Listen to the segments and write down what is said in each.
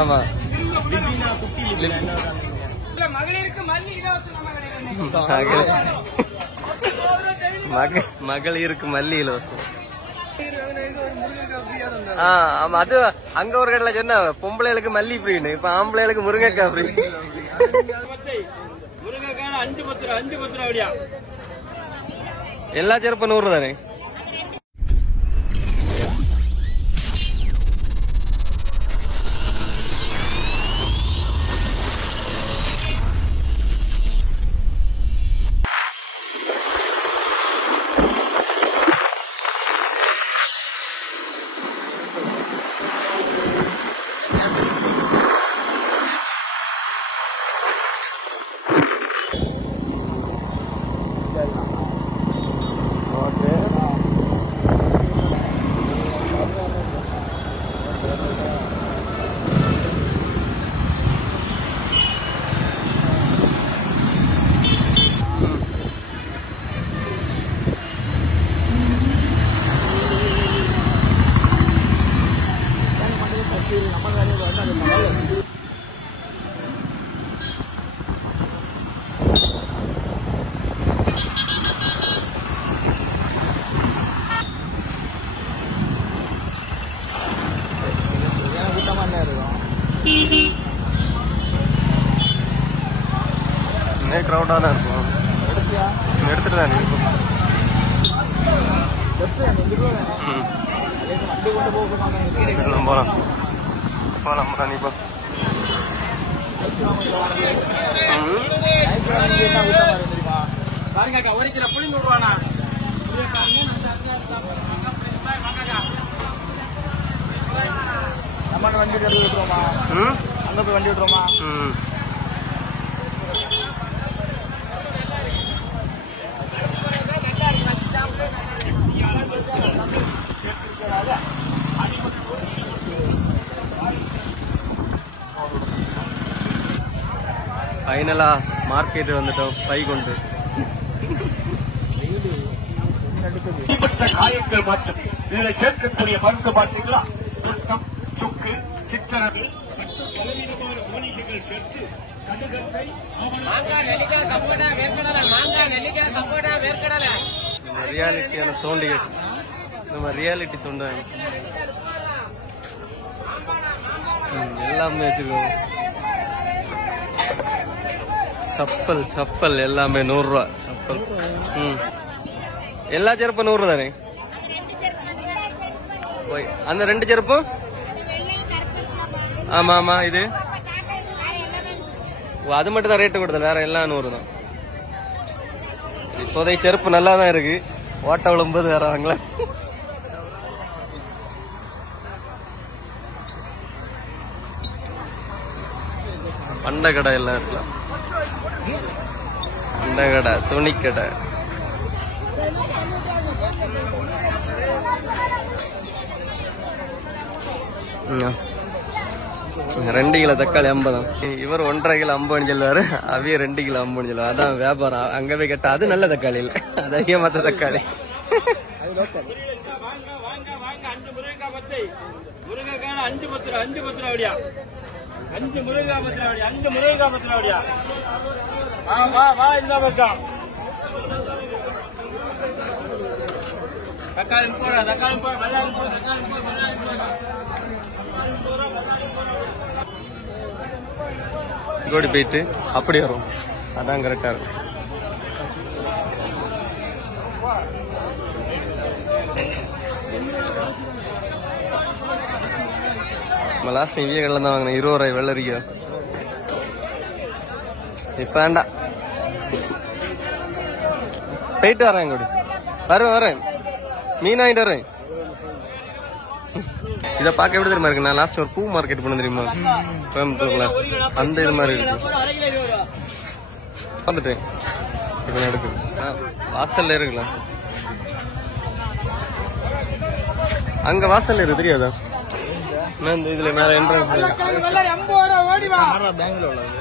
ஆமா மகளிருக்கு மல்லி இலவசம். ஆமா அது அங்க ஒரு கடையில சொன்ன பொம்பளைகளுக்கு மல்லி ஃப்ரீன்னு, இப்ப ஆம்பளைகளுக்கு முருங்கைக்காய் ஃப்ரீ. எல்லா செருப்பு 100 தானே. crowd ஆனா இருக்கும். எடுத்துட்டு தான் இருக்கும். போலாம் போலாம் இப்போ ஒரு கிலோ புளிந்து விடுவானா நம்ம வண்டி விட்டுருவோமா? அங்க போய் வண்டி விட்டுருவோமா? ஃபைனலா மார்க்கெட் வந்துட்டோம் பை கொண்டு. காயங்கள் மற்றும் இதில் சேர்க்கக்கூடிய மருந்து பார்த்தீங்களா, துட்டம், சுக்கு, சித்திரவி, மூலிகைகள் சேர்த்து ரியாலிட்டியான சவுண்ட் கேட்டு நம்ம ரியாலிட்டி சொன்னாங்க. எல்லாமே வச்சிருக்கோம். சப்பல் சப்பல் எல்லாமே 100 ரூபா சப்பல். எல்லா செருப்பும் 100 தானே. அந்த 2 செருப்பும் ஆமா ஆமா இது அது மட்டும் தான் ரேட்டு கொடுத்தல, வேற எல்லாம் 100 தான். இப்போதைக்கு செருப்பு நல்லா தான் இருக்கு. ஓட்ட விழும்போது வராங்களா. பண்ட கடை எல்லாம் இருக்கலாம். பண்ட கடை, துணி கடை. ரெண்டு கிலோ தக்காளி 50. இவர் 1.5 கிலோ 50 சொல்லுவாரு, அவைய 2 கிலோ 50 சொல்லுவாரு. அதான் வியாபாரம். அங்க போய் கேட்டா அது நல்ல தக்காளி இல்ல, அதே மத்த தக்காளி. கோடி போயிட்டு அப்படி வரும், அதான் கரெக்டா இருக்கும். லாஸ்ட் இந்திய கடையில் தான் வாங்கினேன் 20 ரூபாய் வெள்ளரிக்கா. இப்ப வேண்டாம், போயிட்டு வரேன். கூடி வரேன் மீன் வாங்கிட்டு வரேன். இதை பார்க்க எப்படி தெரியுமா இருக்கு, நான் லாஸ்ட் ஒரு பூ மார்க்கெட் பண்ண தெரியுமா கோயம்புத்தூர்ல, அந்த இது மாதிரி இருக்கு. வந்துட்டேன் இப்ப எடுக்கு வாசல்ல இருக்கலாம். அங்க வாசல்ல இருக்கு தெரியாதா, இந்த இதுல மேல என்ட்ரன்ஸ் பேங்க்ல உள்ளது.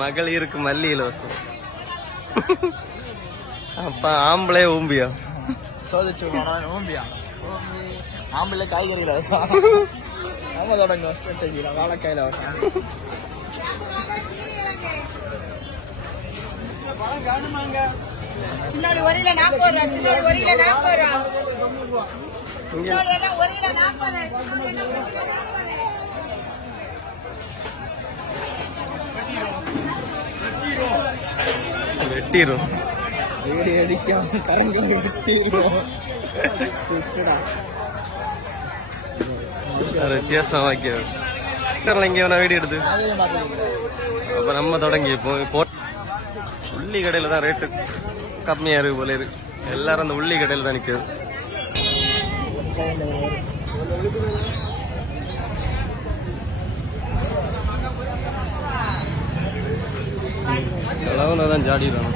மகளிருக்கு மல்லி இலவசம். அப்ப ஆம்பளை ஊம்பியா சோதிச்சு நோம்பியா ஆம்பளை காய்கறியில ஆமா தொடங்க வாழைக்காயில சின்னோடி ஒரியில 40 ரூபா, சின்னோடி ஒரியில 40 ரூபா, சின்னோடி எல்லாம் ஒரியில 40 வெட்டிரும் வீடு அடிக்காம கரங்க வெட்டிரும் வித்தியாசமாக்கிய இங்கே வீடு எடுத்து அப்ப நம்ம தொடங்கி இப்போ உள்ளி கடையில தான் ரேட்டு கம்மியா இருக்கு போல இருக்கு. எல்லாரும் அந்த உள்ளி கடையில தான் நிக்குது. தான் ஜாடிடுறாங்க.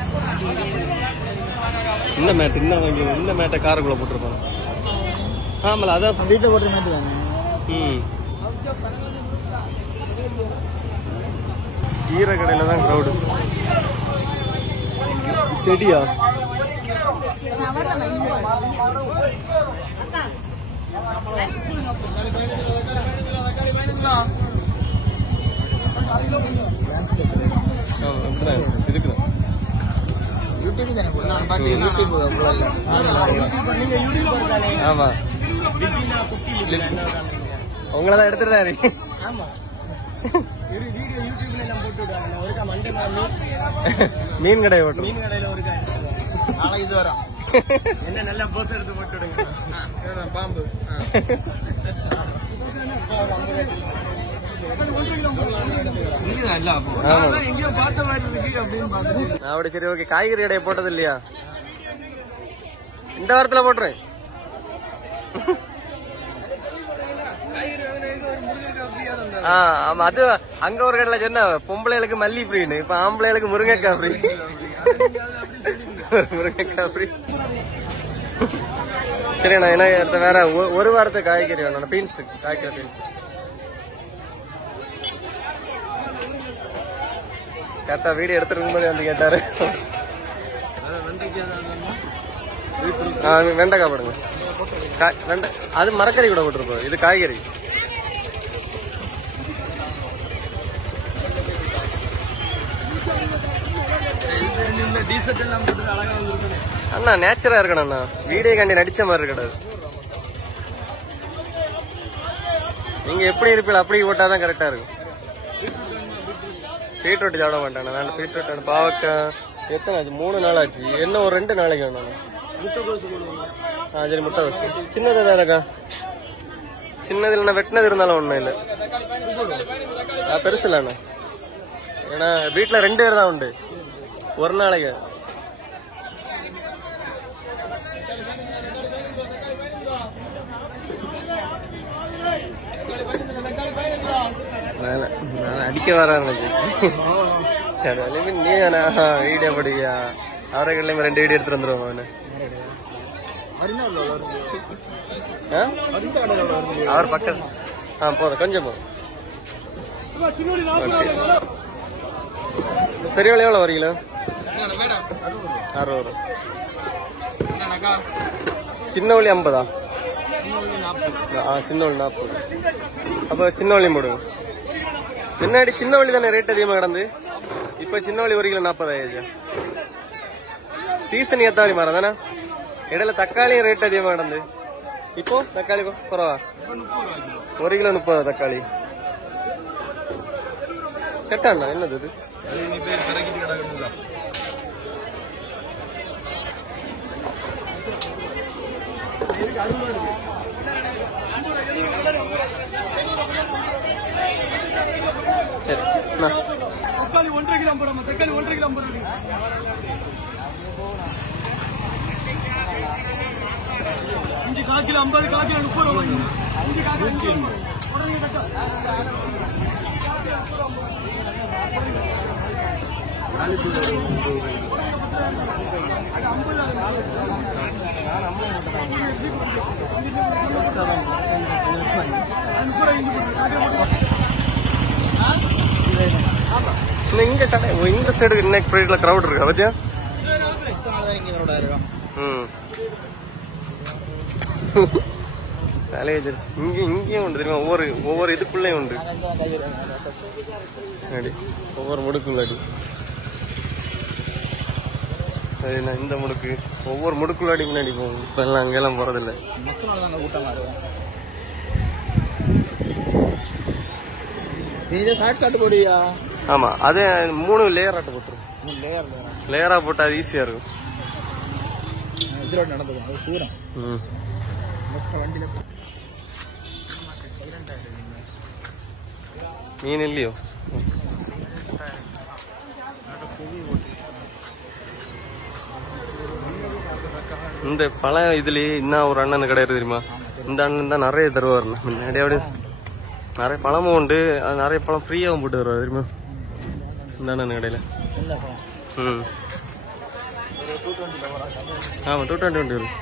இந்த மேட் இன்னும் வாங்கி இந்த மேட்டை காருக்குள்ள போட்டுருப்பாங்க. ஆமால அதான் வீட்டை போட்டு மேட்டு தானே. கீரை கடையில தான் கிரௌடு. செடியா ஆமா உங்களதான் எடுத்துருந்தாரு. மீன் கடை ஓட்டும். மீன் கடையில ஒரு இது வரும். என்ன நல்லா போஸ் எடுத்து போட்டு விடுங்க. பாம்பு அப்படி சரி ஓகே. காய்கறி கடையை போட்டது இல்லையா? இந்த வாரத்துல போட்டுறேன். ஆமா அது அங்க ஒரு கடையில சொன்ன பொம்பளைகளுக்கு மல்லி ஃப்ரீன்னு, இப்ப ஆம்பளைகளுக்கு முருங்கைக்காய் ஃப்ரீ. முருங்கைக்காய் ஃப்ரீ. சரிண்ணா என்ன அடுத்த வேற ஒரு வாரத்துக்கு காய்கறி வேணும். பீன்ஸ் காய்க்கிற பீன்ஸ் கரெக்டா வீடியோ எடுத்துருக்கும் போது வந்து கேட்டாரு. வெண்டைக்காய் போடுங்க. அது மரக்கறி கூட போட்டுருப்போம். இது காய்கறி. அண்ணா நேச்சரா இருக்கணும் அண்ணா. வீடியோ காண்டி நடிச்ச மாதிரி இருக்கக்கூடாது. நீங்க எப்படி இருப்பீங்க அப்படி போட்டாதான் கரெக்டா இருக்கும். பீட்ரூட் சாப்பிட மாட்டானே. நான் பீட்ரூட் பாவக்காய் எத்தனை ஆச்சு? 3 நாள் ஆச்சு. என்ன ஒரு 2 நாளைக்கு வேணும். சரி முட்டைகோசு சின்னது தான் இருக்கா? சின்னது இல்லைண்ணா, வெட்டினது இருந்தாலும் ஒன்றும் இல்லை. பெருசு இல்லைண்ணா. ஏன்னா வீட்டில் 2 பேர் தான் உண்டு ஒரு நாளைக்கு. அடிக்க வரான்னு நீ தானே வீடியோ போடுவியா? அவரை கடையில 2 வீடியோ எடுத்துட்டு வந்துருவோம். அவர் பக்கத்து போதும் கொஞ்சம் போதும். பெரியவளை எவ்வளோ ஒரு கிலோ? 60. சின்னவள்ளி 50. சின்னவள்ளி 40. அப்போ சின்னவள்ளி போடுங்க. முன்னாடி சின்னவள்ளி தானே ரேட் அதிகமாக கிடந்து, இப்போ சின்னவள்ளி 1 கிலோ 40 ஆயிடுச்சு. சீசன் ஏத்தாவளி மரம் தானே. இடையில தக்காளியும் ரேட் அதிகமாக கிடந்து, இப்போ தக்காளி குறவா? 1 கிலோ 30 தக்காளி. செட்டாண்ணா என்னது இது? தக்காளி 1.5 கிலோ 50 ரூபா. தக்காளி 1.5 கிலோ 50 ரூபா. இஞ்சி 1/4 கிலோ 50, 1/4 கிலோ 30 ரூபா. இஞ்சி 1/4 கிலோ 50. உடனே தக்காளி இங்க கடை இந்த சைடு இன்னைக்கு கிரௌட் இருக்கா பத்தியா? தலையை வச்சிருச்சு. இங்கேயும் உண்டு தெரியுமா, ஒவ்வொரு இதுக்குள்ளேயும் உண்டு. அடி ஒவ்வொரு முடுக்குள்ளாடி அது நான் இந்த முடுக்கு ஒவ்வொரு முடுக்குள்ளாடி முன்னாடி போகும். இப்ப எல்லாம் அங்கெல்லாம் போறதில்லை. போடுவியா? ஆமா, அது 3 லேயர் ஆட்ட போட்டுரும். லேயரா போட்டா அது ஈஸியா இருக்கும். மீன் இல்லையோ? இந்த பழம் இதுலயே இன்னும் ஒரு அண்ணன் கிடையாது தெரியுமா? இந்த அண்ணன் தான் நிறைய தருவார். முன்னாடி அப்படியே நிறைய பழமும் உண்டு, அது நிறைய பழம் ஃப்ரீயாகவும் போட்டு தருவார் தெரியுமா இந்த அண்ணன் கடையில. ஆமா 220 வரும்.